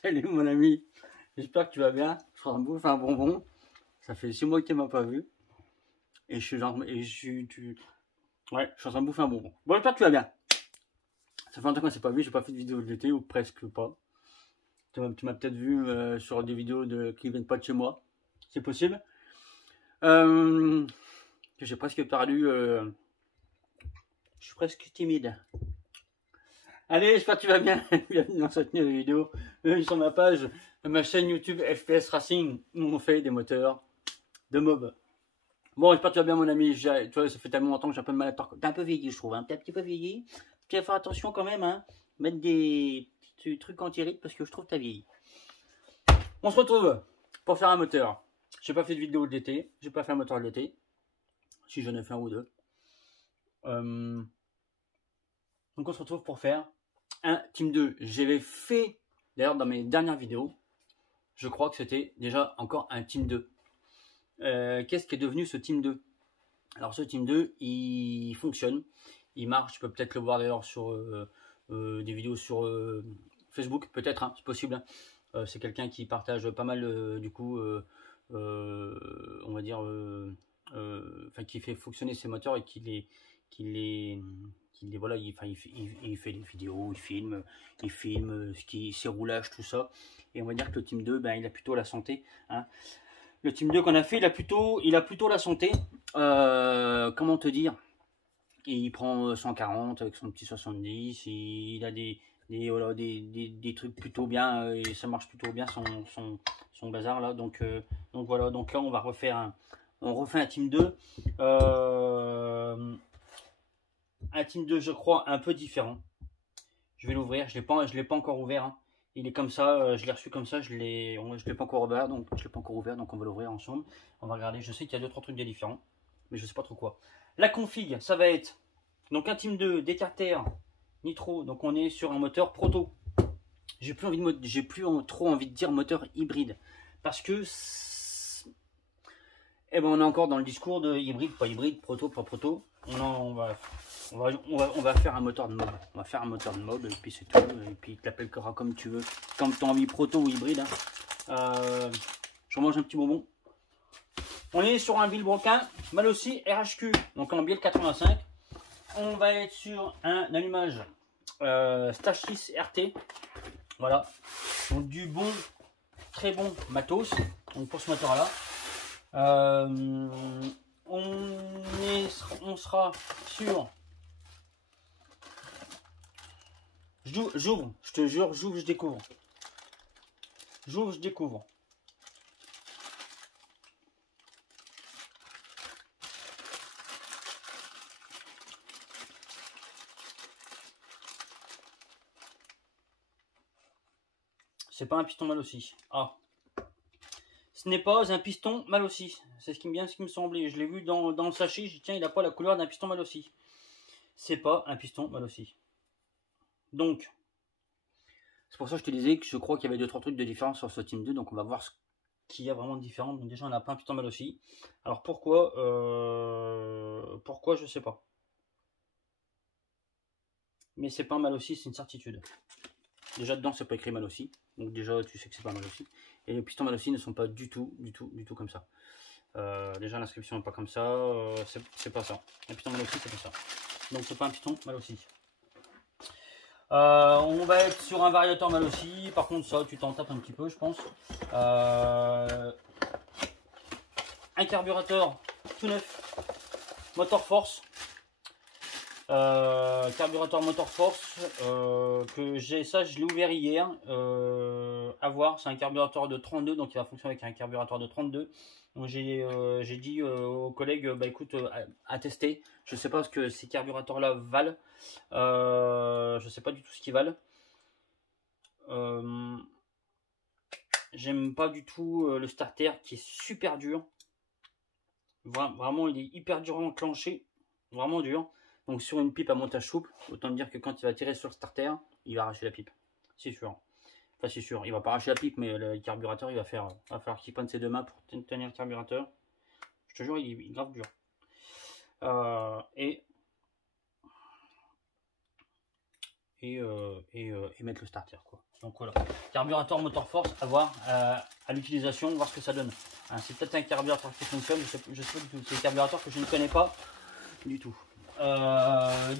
Salut mon ami, j'espère que tu vas bien. Je suis en train de bouffer un bonbon. Ça fait 6 mois que tu m'as pas vu. Et je suis genre, ouais, je suis en train de bouffer un bonbon. Bon, j'espère que tu vas bien. Ça fait longtemps qu'on s'est pas vu, j'ai pas fait de vidéo de l'été ou presque pas. Tu m'as peut-être vu sur des vidéos qui viennent pas de chez moi. C'est possible. Que j'ai presque perdu. Je suis presque timide. Allez, j'espère que tu vas bien. Bienvenue dans cette nouvelle vidéo. Sur ma page, ma chaîne YouTube FPS Racing, où on fait des moteurs de mob. Bon, j'espère que tu vas bien, mon ami. Tu vois, ça fait tellement longtemps que j'ai un peu de mal à parler. T'es un peu vieilli, je trouve. Hein. T'es un petit peu vieilli. Tu vas faire attention quand même. Hein. Mettre des petits trucs anti-rides parce que je trouve que t'as vieilli. On se retrouve pour faire un moteur. J'ai pas fait de vidéo de l'été. J'ai pas fait un moteur de l'été. Si j'en ai fait un ou deux. Donc on se retrouve pour faire un Team 2. J'avais fait, d'ailleurs dans mes dernières vidéos, je crois que c'était déjà encore un Team 2. Qu'est-ce qui est devenu ce Team 2? Alors ce Team 2, il fonctionne, il marche, tu peux peut-être le voir d'ailleurs sur des vidéos sur Facebook, peut-être, hein, c'est possible. Hein. C'est quelqu'un qui partage pas mal du coup, on va dire, qui fait fonctionner ses moteurs et qui voilà, il fait des vidéos, il filme ses roulages, tout ça. Et on va dire que le Team 2, ben, il a plutôt la santé. Hein. Le Team 2 qu'on a fait, il a plutôt la santé. Comment te dire? Il prend 140 avec son petit 70. Il a des trucs plutôt bien. Et ça marche plutôt bien son bazar là. Donc voilà. Donc là, on refait un Team 2. Un Team 2, je crois, un peu différent. Je vais l'ouvrir. Je l'ai pas encore ouvert. Hein. Il est comme ça, je l'ai reçu comme ça, je l'ai pas encore ouvert, donc on va l'ouvrir ensemble. On va regarder. Je sais qu'il y a 2-3 trucs différents, mais je sais pas trop quoi. La config, ça va être donc un Team 2, des carters nitro. Donc on est sur un moteur proto. J'ai plus trop envie de dire moteur hybride parce que ben on est encore dans le discours de hybride, pas hybride, proto, pas proto. On va faire un moteur de mob. On va faire un moteur de mob et puis c'est tout. Et puis tu l'appelleras comme tu veux. Comme tu as envie, proto ou hybride. Hein. Je mange un petit bonbon. On est sur un Villebroquin Malossi RHQ. Donc en bielle 85. On va être sur un allumage Stage 6 RT. Voilà. Donc du bon, très bon matos. Donc pour ce moteur là. On sera sur. J'ouvre, je te jure, j'ouvre, je découvre. J'ouvre, je découvre. C'est pas un piston Malossi. Ah. Ce n'est pas un piston Malossi. C'est ce qui me semblait. Je l'ai vu dans le sachet. J'ai dit tiens, il n'a pas la couleur d'un piston Malossi. C'est pas un piston Malossi. Donc, c'est pour ça que je te disais que je crois qu'il y avait 2-3 trucs de différence sur ce Team 2. Donc on va voir ce qu'il y a vraiment de différent. Donc déjà on n'a pas un piston Malossi. Alors pourquoi je sais pas. Mais c'est pas un Malossi, c'est une certitude. Déjà dedans c'est pas écrit Malossi. Donc déjà tu sais que c'est pas Malossi. Et les pistons Malossi ne sont pas du tout comme ça. Déjà l'inscription n'est pas comme ça. C'est pas ça. Un piston Malossi c'est pas ça. Donc c'est pas un piston Malossi. On va être sur un variateur Malossi. Par contre ça tu t'en tapes un petit peu je pense. Un carburateur tout neuf. Motor Force. Carburateur Motor Force que je l'ai ouvert hier. À voir, c'est un carburateur de 32, donc il va fonctionner avec un carburateur de 32. Donc j'ai dit aux collègues, bah écoute, à tester. Je sais pas ce que ces carburateurs là valent. Je sais pas du tout ce qu'ils valent. J'aime pas du tout le starter qui est super dur. Vraiment, il est hyper dur à enclencher. Vraiment dur. Donc sur une pipe à montage souple, autant dire que quand il va tirer sur le starter, il va arracher la pipe. C'est sûr. Enfin c'est sûr, il va pas arracher la pipe, mais le carburateur, il va falloir qu'il prenne ses deux mains pour tenir le carburateur. Je te jure, il est grave dur. Et mettre le starter, quoi. Donc voilà, carburateur moteur force, à voir à l'utilisation, voir ce que ça donne. Hein, c'est peut-être un carburateur qui fonctionne, je sais pas du tout. C'est un carburateur que je ne connais pas du tout.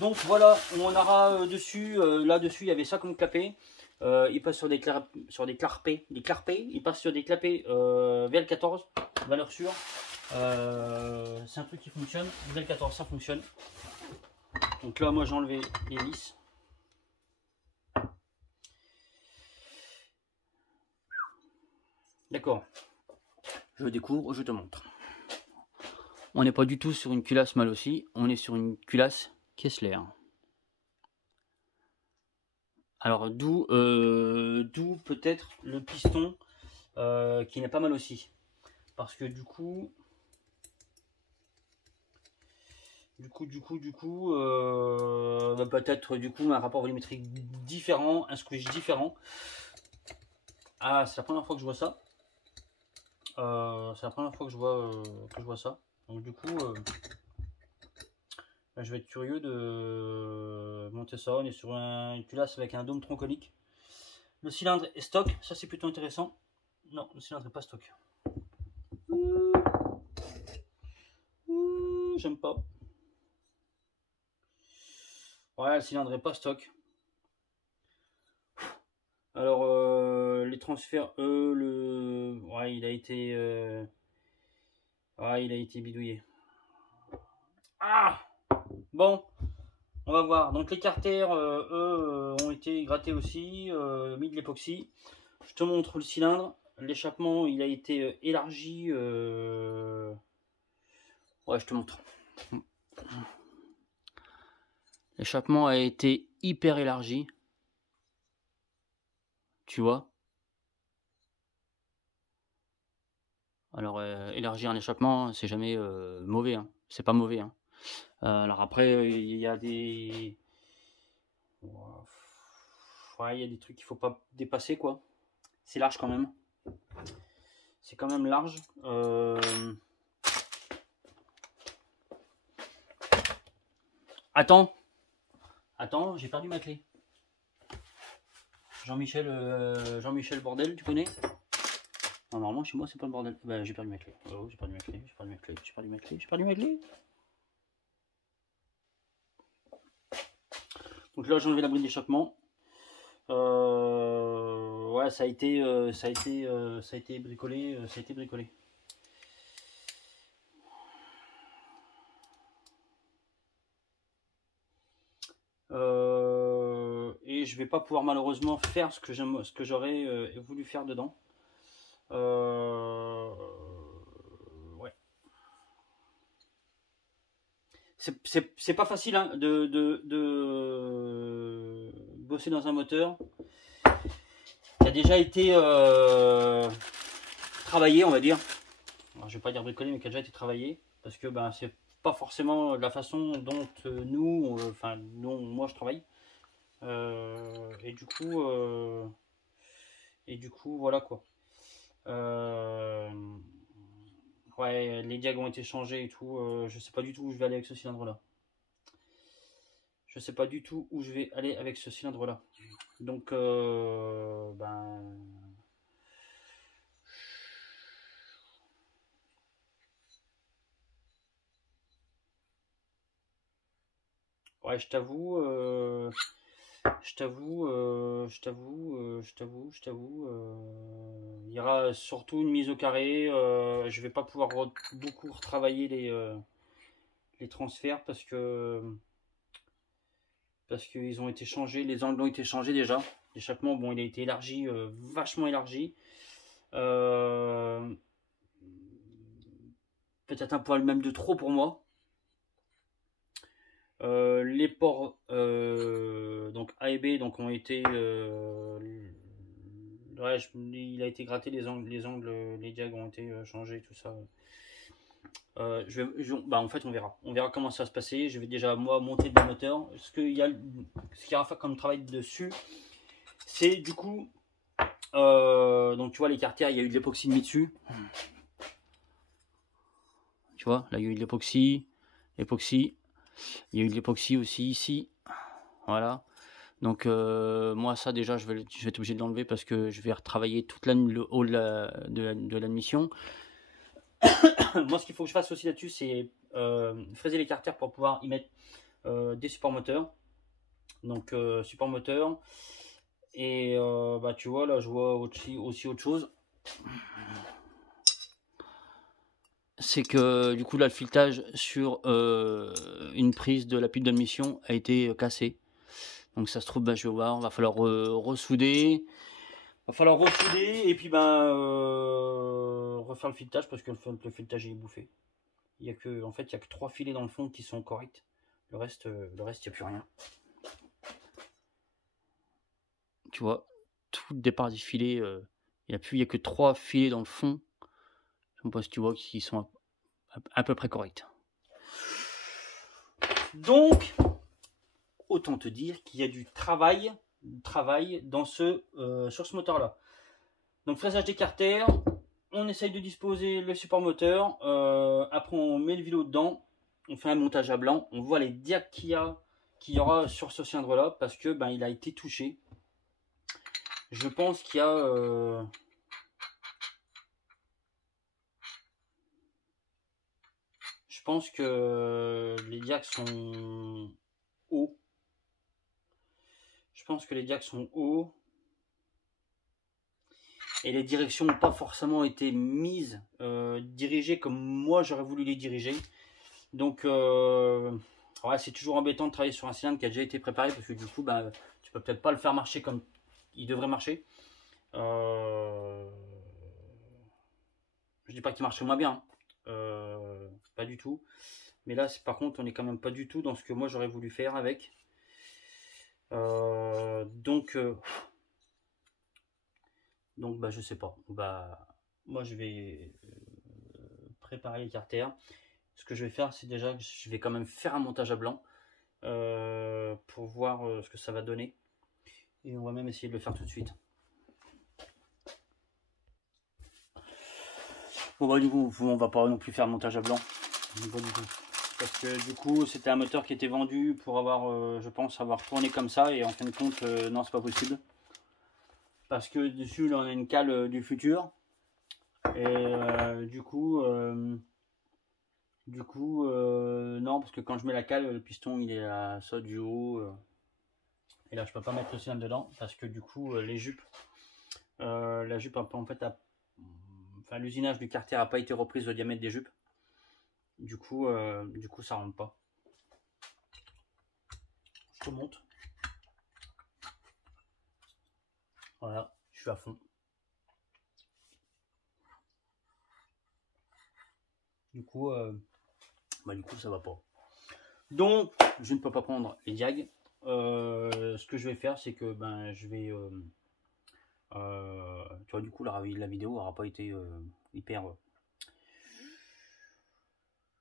Donc voilà, on aura dessus, là-dessus il y avait ça comme clapet. Il passe sur des clarpés, il passe sur des clapets VL14, valeur sûre. C'est un truc qui fonctionne, VL14 ça fonctionne. Donc là moi j'ai enlevé les vis. D'accord, je découvre, je te montre. On n'est pas du tout sur une culasse mal aussi, on est sur une culasse Kessler. Alors d'où peut-être le piston qui n'est pas mal aussi. Parce que du coup peut-être du coup un rapport volumétrique différent, un squeeze différent. Ah, c'est la première fois que je vois ça. C'est la première fois que je vois ça. Donc du coup, je vais être curieux de monter ça. On est sur une culasse avec un dôme tronconique. Le cylindre est stock, ça c'est plutôt intéressant. Non, le cylindre n'est pas stock. J'aime pas. Ouais, le cylindre n'est pas stock. Alors, les transferts, ouais, il a été bidouillé. Ah, bon, on va voir. Donc les carters, eux, ont été grattés aussi, mis de l'époxy. Je te montre le cylindre. L'échappement, il a été élargi. Ouais, je te montre. L'échappement a été hyper élargi. Tu vois. Alors, élargir un échappement, c'est jamais mauvais. Hein. C'est pas mauvais. Hein. Alors après, il y a des... Ouais, il y a des trucs qu'il faut pas dépasser, quoi. C'est large quand même. C'est quand même large. Attends, j'ai perdu ma clé. Jean-Michel Bordel, tu connais? Non, normalement chez moi c'est pas le bordel. Bah, j'ai perdu ma clé. Oh, j'ai perdu ma clé. Donc là j'ai enlevé la bride d'échappement. Ouais, ça a été bricolé. Et je vais pas pouvoir malheureusement faire ce que j'aurais voulu faire dedans. Ouais. C'est pas facile hein, de bosser dans un moteur qui a déjà été travaillé, on va dire. Alors, je vais pas dire bricolé, mais qui a déjà été travaillé, parce que ben c'est pas forcément la façon dont moi je travaille. Et du coup, voilà quoi. Ouais, les diags ont été changés et tout. Je sais pas du tout où je vais aller avec ce cylindre-là. Donc, ben... Ouais, je t'avoue, il y aura surtout une mise au carré. Je vais pas pouvoir beaucoup retravailler les transferts parce qu'ils ont été changés, les angles ont été changés déjà. L'échappement, bon, il a été élargi, vachement élargi. Peut-être un poil même de trop pour moi. Les ports donc A et B donc ont été ouais, il a été gratté, les angles, les diags ont été changés, tout ça. Bah en fait on verra comment ça va se passer. Je vais déjà moi monter le moteur. Ce qu'il y a à faire comme travail dessus, c'est du coup donc tu vois les carters, il y a eu de l'époxy mis dessus. Tu vois, là il y a eu de l'époxy. Il y a eu de l'époxy aussi ici. Voilà. Donc moi ça déjà je vais être obligé de l'enlever parce que je vais retravailler toute le haut de l'admission. Moi ce qu'il faut que je fasse aussi là-dessus c'est fraiser les carters pour pouvoir y mettre des supports moteurs. Donc support moteur. Et bah tu vois là je vois aussi autre chose. C'est que du coup là le filetage sur une prise de la pile d'admission a été cassé. Donc ça se trouve, bah, je vais voir, va falloir ressouder. Va falloir ressouder et puis refaire le filetage parce que le filetage est bouffé. Il y a que, en fait, il y a que 3 filets dans le fond qui sont corrects. Le reste, il n'y a plus rien. Tu vois, tout le départ du filet, il n'y a que 3 filets dans le fond. Je ne sais pas si tu vois qui sont à peu près corrects. Donc, autant te dire qu'il y a du travail dans sur ce moteur là. Donc fraisage des carters, on essaye de disposer le support moteur, après on met le vélo dedans, on fait un montage à blanc, on voit les diacs qu'il y aura sur ce cylindre là parce que ben, il a été touché. Je pense qu'il y a je pense que les diacs sont hauts. Je pense que les diacs sont hauts. Et les directions n'ont pas forcément été mises, dirigées comme moi j'aurais voulu les diriger. Donc ouais, c'est toujours embêtant de travailler sur un cylindre qui a déjà été préparé parce que du coup bah, tu peux peut-être pas le faire marcher comme il devrait marcher. Je dis pas qu'il marche moins bien, pas du tout. Mais là par contre on est quand même pas du tout dans ce que moi j'aurais voulu faire avec. Donc bah je sais pas. Bah moi je vais préparer les carters. Ce que je vais faire c'est déjà que je vais quand même faire un montage à blanc pour voir ce que ça va donner. Et on va même essayer de le faire tout de suite. Bon bah du coup on va pas non plus faire le montage à blanc. Pas du tout. Parce que du coup c'était un moteur qui était vendu pour avoir je pense avoir tourné comme ça et en fin de compte non c'est pas possible. Parce que dessus là on a une cale du futur. Et du coup non parce que quand je mets la cale le piston il est à ça du haut. Et là je peux pas mettre le cylindre dedans parce que du coup les jupes la jupe en fait enfin l'usinage du carter n'a pas été reprise au diamètre des jupes. Du coup ça rentre pas. Je remonte. Voilà, je suis à fond. Du coup ça va pas. Donc je ne peux pas prendre les diags. Ce que je vais faire c'est que ben je vais tu vois du coup la vidéo n'aura pas été hyper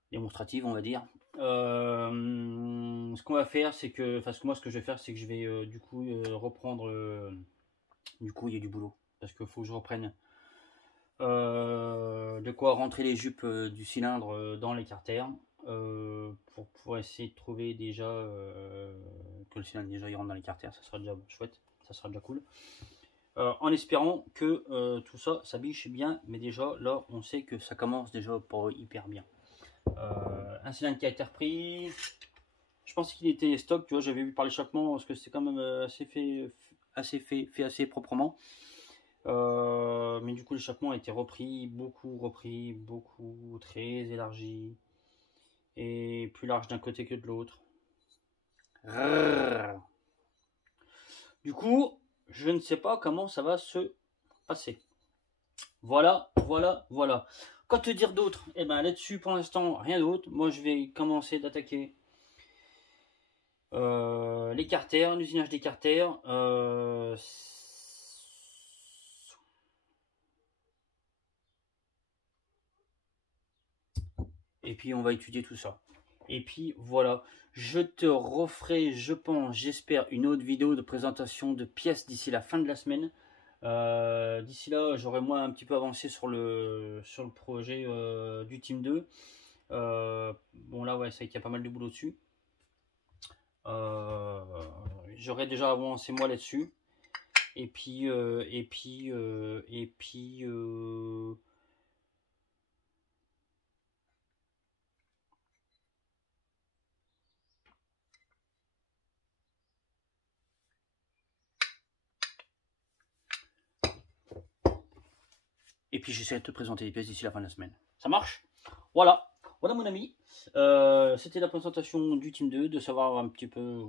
démonstrative on va dire. Ce qu'on va faire c'est que, enfin moi ce que je vais faire c'est que je vais du coup reprendre du coup il y a du boulot parce qu'il faut que je reprenne de quoi rentrer les jupes du cylindre dans les carters pour essayer de trouver déjà que le cylindre déjà il rentre dans les carters, ça sera déjà chouette, ça sera déjà cool. En espérant que tout ça s'abiche bien, mais déjà là on sait que ça commence déjà pas hyper bien. Un cylindre qui a été repris, je pense qu'il était stock, tu vois, j'avais vu par l'échappement parce que c'est quand même fait assez proprement. Mais du coup l'échappement a été repris, beaucoup, très élargi et plus large d'un côté que de l'autre. Du coup je ne sais pas comment ça va se passer. Voilà. Quoi te dire d'autre? Et ben là-dessus pour l'instant rien d'autre. Moi je vais commencer d'attaquer les carters, l'usinage des carters. Et puis on va étudier tout ça. Et puis voilà, je te referai, je pense, j'espère, une autre vidéo de présentation de pièces d'ici la fin de la semaine. D'ici là, j'aurai moi un petit peu avancé sur le projet du Team 2. Bon là, ouais, c'est qu'il y a pas mal de boulot dessus. j'aurais déjà avancé moi là-dessus. Et puis j'essaie de te présenter les pièces d'ici la fin de la semaine. Ça marche? Voilà. Voilà mon ami. C'était la présentation du Team 2, de savoir un petit peu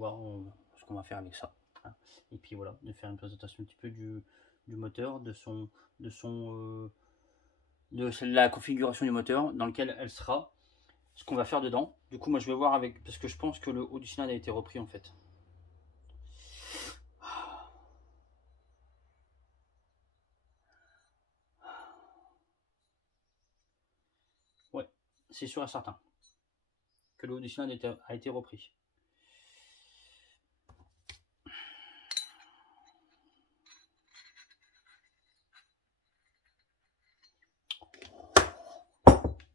ce qu'on va faire avec ça. Hein. Et puis voilà, de faire une présentation un petit peu du moteur, de la configuration du moteur, dans lequel elle sera, ce qu'on va faire dedans. Du coup, moi je vais voir avec, parce que je pense que le haut du cylindre a été repris en fait. Ouais, c'est sûr et certain que le haut du cylindre a été repris.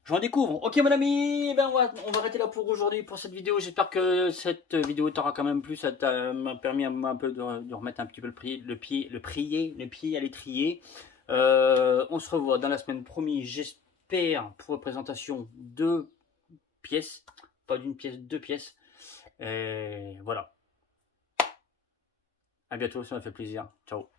J'en découvre. Ok mon ami, ben on va arrêter là pour aujourd'hui pour cette vidéo. J'espère que cette vidéo t'aura quand même plu. Ça m'a permis un peu de remettre un petit peu le pied à l'étrier. On se revoit dans la semaine promis, j'espère, pour la présentation de pièces. Pas d'une pièce, 2 pièces. Et voilà. À bientôt, ça m'a fait plaisir. Ciao.